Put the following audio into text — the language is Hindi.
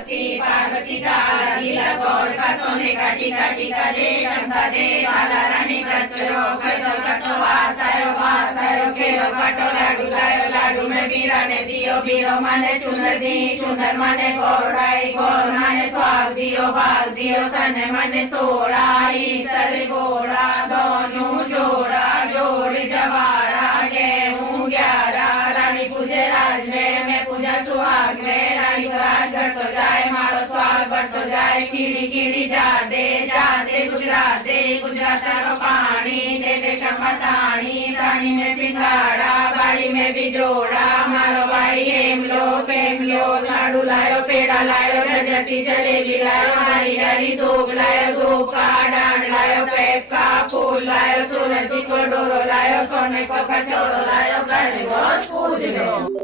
पार्वती का लीला गौर का सोने का टीका टीका दे टंका दे बाला रानी कचरो कटो कटो वासायो केरो कटो लाडू में बीरा ने दियो बीरो माने चुनर दी चुनर माने गोराई गोर माने स्वाग दियो भाग दियो सने माने सोड़ाई सर गोड़ा दोनों जोड़ा जोड़ी जवारा गेहूं 11 रानी पूजे राज में पूजा सुहाग में रानी का राज बढ़तो जाए मारो स्वाग बढ़तो जाए कीड़ी कीड़ी जाते गुजरात रो पानी दे दे टमाटाणी ताणी में सिंगाड़ा बाड़ी में भी जोड़ा मारो भाई हेम लो लाडू लायो पेड़ा लायो रजती जलेबी लायो हरी हरी धूप लायो धूप का डांड लायो पेप का फूल लायो सूरज जी को डोरो लायो सोने को कचौरो लायो घर गोद पूज लो